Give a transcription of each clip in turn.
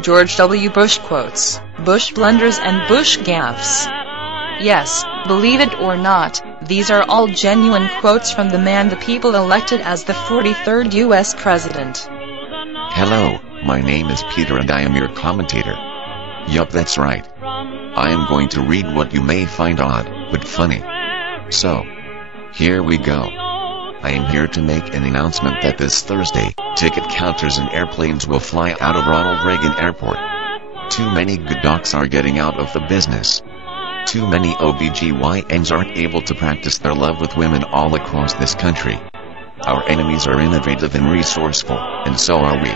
George W. Bush quotes, Bush blunders and Bush gaffes. Yes, believe it or not, these are all genuine quotes from the man the people elected as the 43rd U.S. President. Hello, my name is Peter and I am your commentator. Yup, that's right. I am going to read what you may find odd, but funny. So, here we go. I am here to make an announcement that this Thursday, ticket counters and airplanes will fly out of Ronald Reagan Airport. Too many good docs are getting out of the business. Too many OBGYNs aren't able to practice their love with women all across this country. Our enemies are innovative and resourceful, and so are we.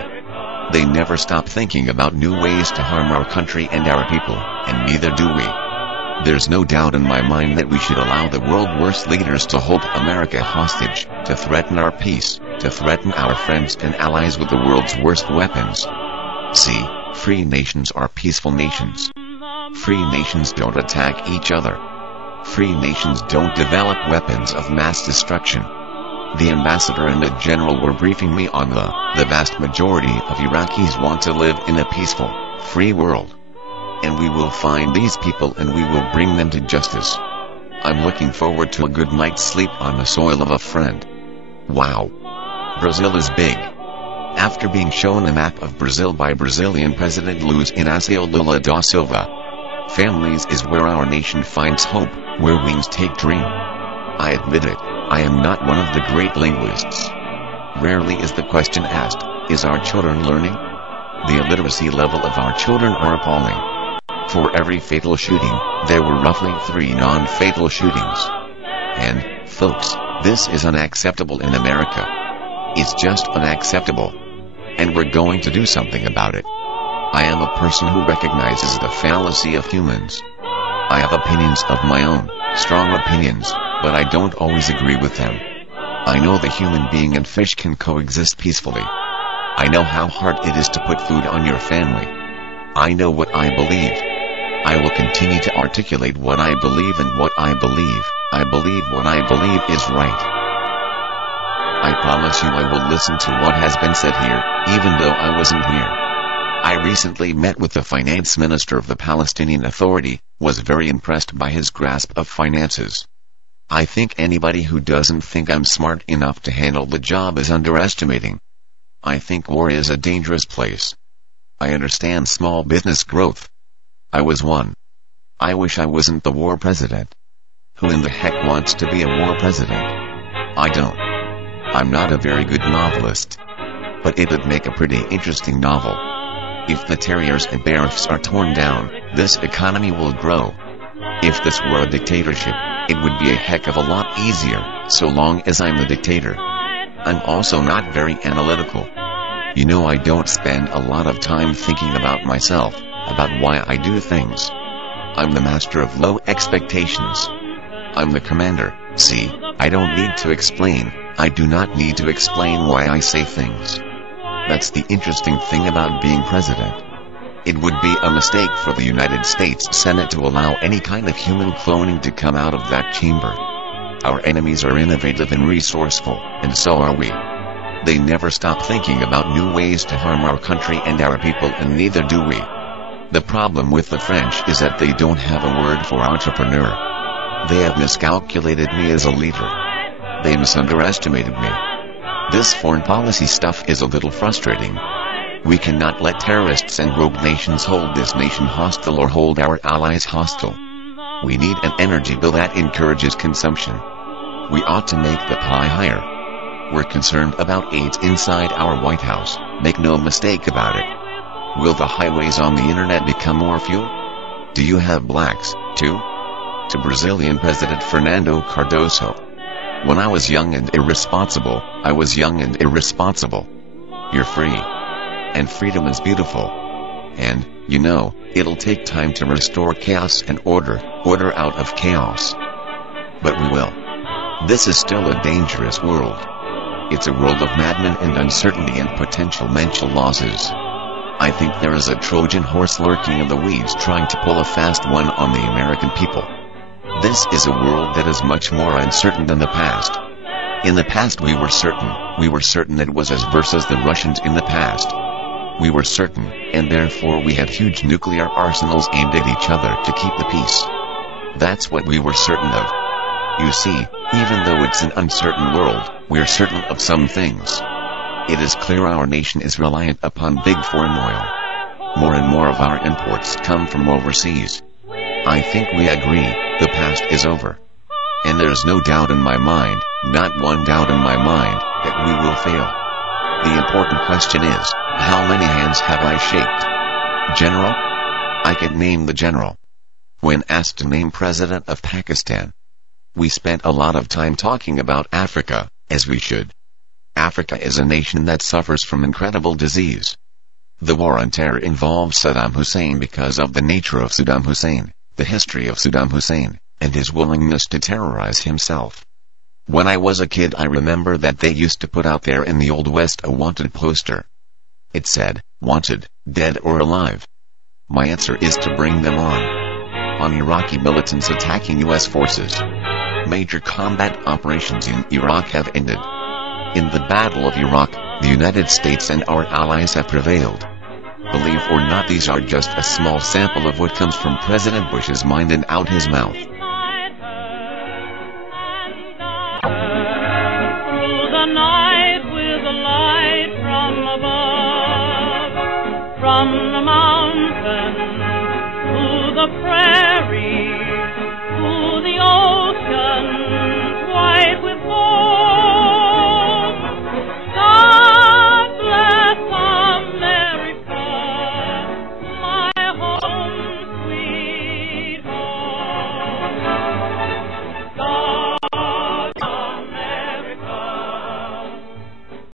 They never stop thinking about new ways to harm our country and our people, and neither do we. There's no doubt in my mind that we should allow the world's worst leaders to hold America hostage, to threaten our peace, to threaten our friends and allies with the world's worst weapons. See, free nations are peaceful nations. Free nations don't attack each other. Free nations don't develop weapons of mass destruction. The ambassador and the general were briefing me on the vast majority of Iraqis want to live in a peaceful, free world. And we will find these people and we will bring them to justice. I'm looking forward to a good night's sleep on the soil of a friend. Wow. Brazil is big. After being shown a map of Brazil by Brazilian President Luiz Inácio Lula da Silva, families is where our nation finds hope, where wings take dream. I admit it, I am not one of the great linguists. Rarely is the question asked, is our children learning? The illiteracy level of our children are appalling. For every fatal shooting, there were roughly 3 non-fatal shootings. And, folks, this is unacceptable in America. It's just unacceptable. And we're going to do something about it. I am a person who recognizes the fallacy of humans. I have opinions of my own, strong opinions, but I don't always agree with them. I know the human being and fish can coexist peacefully. I know how hard it is to put food on your family. I know what I believe. I will continue to articulate what I believe and what I believe. I believe what I believe is right. I promise you I will listen to what has been said here, even though I wasn't here. I recently met with the finance minister of the Palestinian Authority, was very impressed by his grasp of finances. I think anybody who doesn't think I'm smart enough to handle the job is underestimating. I think war is a dangerous place. I understand small business growth. I was one. I wish I wasn't the war president. Who in the heck wants to be a war president? I don't. I'm not a very good novelist. But it would make a pretty interesting novel. If the terriers and barracks are torn down, this economy will grow. If this were a dictatorship, it would be a heck of a lot easier, so long as I'm the dictator. I'm also not very analytical. You know, I don't spend a lot of time thinking about myself, about why I do things. I'm the master of low expectations. I'm the commander, see, I don't need to explain, I do not need to explain why I say things. That's the interesting thing about being president. It would be a mistake for the United States Senate to allow any kind of human cloning to come out of that chamber. Our enemies are innovative and resourceful, and so are we. They never stop thinking about new ways to harm our country and our people, and neither do we. The problem with the French is that they don't have a word for entrepreneur. They have miscalculated me as a leader. They misunderestimated me. This foreign policy stuff is a little frustrating. We cannot let terrorists and rogue nations hold this nation hostile or hold our allies hostile. We need an energy bill that encourages consumption. We ought to make the pie higher. We're concerned about AIDS inside our White House, make no mistake about it. Will the highways on the internet become more fuel? Do you have blacks, too? To Brazilian President Fernando Cardoso. When I was young and irresponsible, I was young and irresponsible. You're free. And freedom is beautiful. And, you know, it'll take time to restore chaos and order out of chaos. But we will. This is still a dangerous world. It's a world of madmen and uncertainty and potential mental losses. I think there is a Trojan horse lurking in the weeds trying to pull a fast one on the American people. This is a world that is much more uncertain than the past. In the past we were certain it was as versus the Russians in the past. We were certain, and therefore we had huge nuclear arsenals aimed at each other to keep the peace. That's what we were certain of. You see, even though it's an uncertain world, we're certain of some things. It is clear our nation is reliant upon big foreign oil. More and more of our imports come from overseas. I think we agree, the past is over. And there's no doubt in my mind, not one doubt in my mind, that we will fail. The important question is, how many hands have I shaked? General? I can name the general. When asked to name President of Pakistan, we spent a lot of time talking about Africa, as we should. Africa is a nation that suffers from incredible disease. The war on terror involves Saddam Hussein because of the nature of Saddam Hussein, the history of Saddam Hussein, and his willingness to terrorize himself. When I was a kid, I remember that they used to put out there in the Old West a wanted poster. It said, "Wanted, dead or alive." My answer is to bring them on Iraqi militants attacking U.S. forces. Major combat operations in Iraq have ended. In the Battle of Iraq, the United States and our allies have prevailed. Believe or not, these are just a small sample of what comes from President Bush's mind and out his mouth.